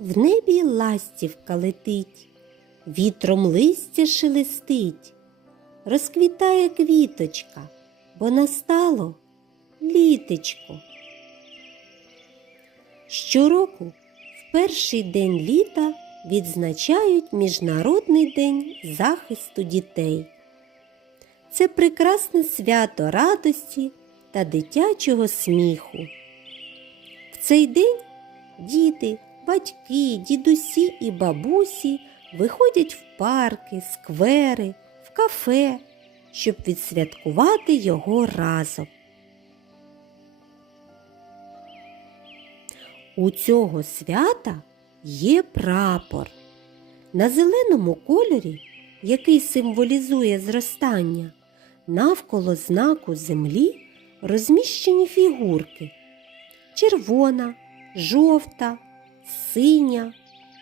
В небі ластівка летить, вітром листя шелестить, розквітає квіточка, бо настало літечко. Щороку в перший день літа відзначають Міжнародний день захисту дітей. Це прекрасне свято радості та дитячого сміху. В цей день діти, батьки, дідусі і бабусі виходять в парки, сквери, в кафе, щоб відсвяткувати його разом. У цього свята є прапор. На зеленому кольорі, який символізує зростання, навколо знаку землі розміщені фігурки червона, жовта, синя,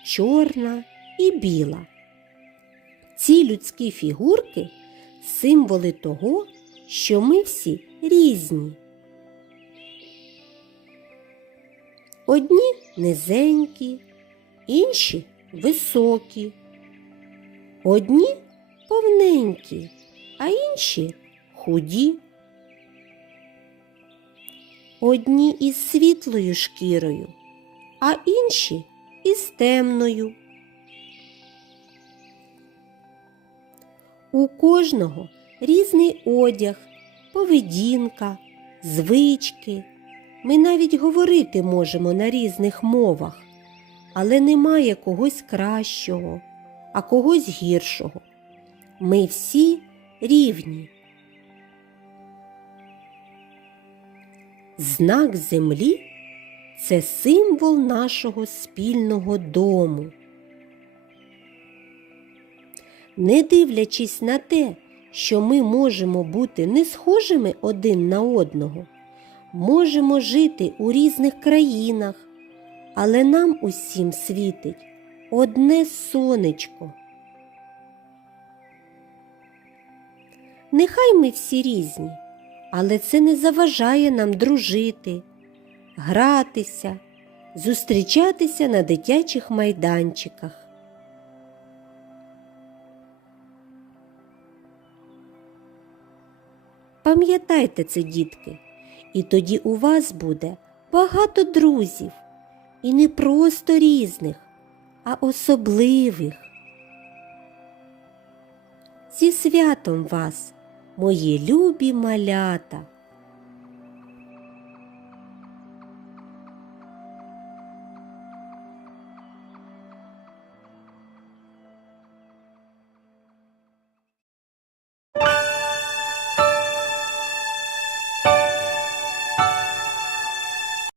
чорна і біла. Ці людські фігурки символи того, що ми всі різні. Одні низенькі, інші високі, одні повненькі, а інші худі. Одні із світлою шкірою, а інші із темною. У кожного різний одяг, поведінка, звички. Ми навіть говорити можемо на різних мовах, але немає когось кращого, а когось гіршого. Ми всі рівні. Знак землі це символ нашого спільного дому. Не дивлячись на те, що ми можемо бути не схожими один на одного, можемо жити у різних країнах, але нам усім світить одне сонечко. Нехай ми всі різні, але це не заважає нам дружити, гратися, зустрічатися на дитячих майданчиках. Пам'ятайте це, дітки, і тоді у вас буде багато друзів, і не просто різних, а особливих. Зі святом вас, мої любі малята!